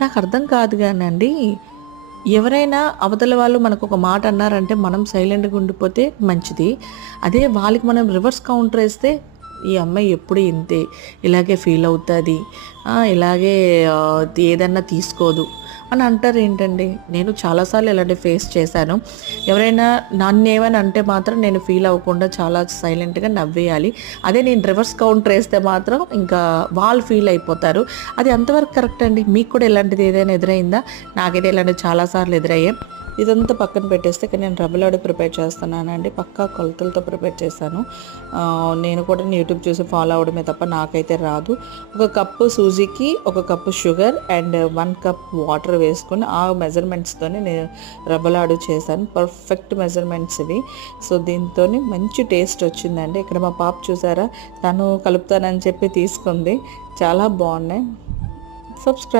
నాకు అర్థం కాదు గానండి. ఎవరైనా అవతల వాళ్ళు మనకొక మాట అన్నారంటే మనం సైలెంట్‌గా ఉండిపోతే మంచిది. అదే వాళ్ళకి మనం రివర్స్ కౌంటర్ ఏస్తే, ఈ అమ్మాయి ఎప్పుడు ఇంతే, ఇలాగే ఫీల్ అవుతది. ఇలాగే ఏదన్నా తీసుకోదు అని అంటారేంటండి? నేను చాలా సార్లు ఇలాంటివి ఫేస్ చేశాను. ఎవరైనా నన్నేమైనా అంటే మాత్రం నేను ఫీల్ అవ్వకుండా చాలా సైలెంట్‌గా నవ్వేయాలి. అదే నేను రివర్స్ కౌంటర్ ఏస్తే మాత్రం ఇంకా వాళ్ళు ఫీల్ అయిపోతారు. అది ఎంతవరకు కరెక్ట్ అండి? మీకు కూడా ఇలాంటిది ఏదైనా ఎదురైందా? నాకైతే ఇలాంటివి చాలా సార్లు ఎదురయ్యాయి. ఇదంతా పక్కన పెట్టేస్తే ఇక్కడ నేను రవ్వ లడ్డు ప్రిపేర్ చేస్తున్నానండి. పక్కా కొలతలతో ప్రిపేర్ చేశాను. నేను కూడా యూట్యూబ్ చూసి ఫాలో అవ్వడమే తప్ప నాకైతే రాదు. ఒక కప్పు సూజీకి ఒక cup sugar and 1 cup water వేసుకొని ఆ మెజర్మెంట్స్తోని నేను రవ్వ లడ్డు చేశాను. పర్ఫెక్ట్ మెజర్మెంట్స్ ఇవి. సో దీంతోని మంచి టేస్ట్ వచ్చిందండి. ఇక్కడ మా పాప చూసారా, తను కలుపుతానని చెప్పి తీసుకుంది. చాలా బాగున్నాయి. సబ్స్క్రైబ్.